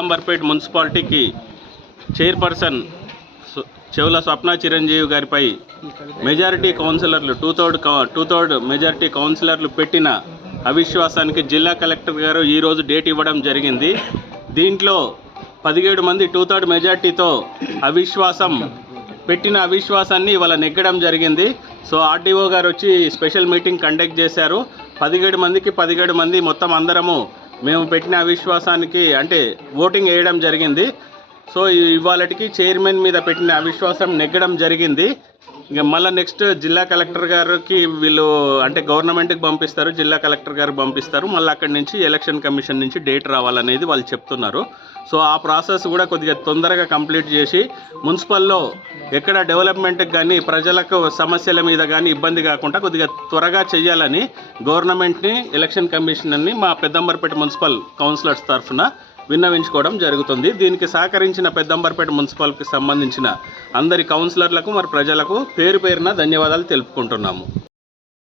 అంబర్పేట్ మున్సిపాలిటీకి చైర్పర్సన్ చెవుల స్వప్న చిరంజీవి గారిపై మెజారిటీ కౌన్సిలర్లు two third two third majority కౌన్సిలర్లు పెట్టిన అవిశ్వాసానికి జిల్లా కలెక్టర్ గారు ఈరోజు డేట్ ఇవ్వడం జరిగింది. దీంట్లో పదిహేడు మంది టూ థర్డ్ మెజార్టీతో అవిశ్వాసం పెట్టిన అవిశ్వాసాన్ని ఇవాళ నెగ్గడం జరిగింది. సో ఆర్డీఓ గారు వచ్చి స్పెషల్ మీటింగ్ కండక్ట్ చేశారు. పదిహేడు మందికి పదిహేడు మంది మొత్తం అందరము మేము పెట్టిన అవిశ్వాసానికి అంటే ఓటింగ్ వేయడం జరిగింది. సో ఇవాళకి చైర్మన్ మీద పెట్టిన అవిశ్వాసం నెగ్గడం జరిగింది. ఇంకా మళ్ళీ నెక్స్ట్ జిల్లా కలెక్టర్ గారికి వీళ్ళు అంటే గవర్నమెంట్కి పంపిస్తారు జిల్లా కలెక్టర్ గారు పంపిస్తారు. మళ్ళీ అక్కడి నుంచి ఎలక్షన్ కమిషన్ నుంచి డేట్ రావాలనేది వాళ్ళు చెప్తున్నారు. సో ఆ ప్రాసెస్ కూడా కొద్దిగా తొందరగా కంప్లీట్ చేసి మున్సిపల్లో ఎక్కడ డెవలప్మెంట్కి కానీ ప్రజలకు సమస్యల మీద కానీ ఇబ్బంది కాకుండా కొద్దిగా త్వరగా చేయాలని గవర్నమెంట్ని ఎలక్షన్ కమిషన్ని మా పెద్దంబరపేట మున్సిపల్ కౌన్సిలర్స్ తరఫున విన్నవించుకోవడం జరుగుతుంది. దీనికి సహకరించిన పెద్దంబర్పేట మున్సిపల్కి సంబంధించిన అందరి కౌన్సిలర్లకు మరి ప్రజలకు పేరు పేరున ధన్యవాదాలు తెలుపుకుంటున్నాము.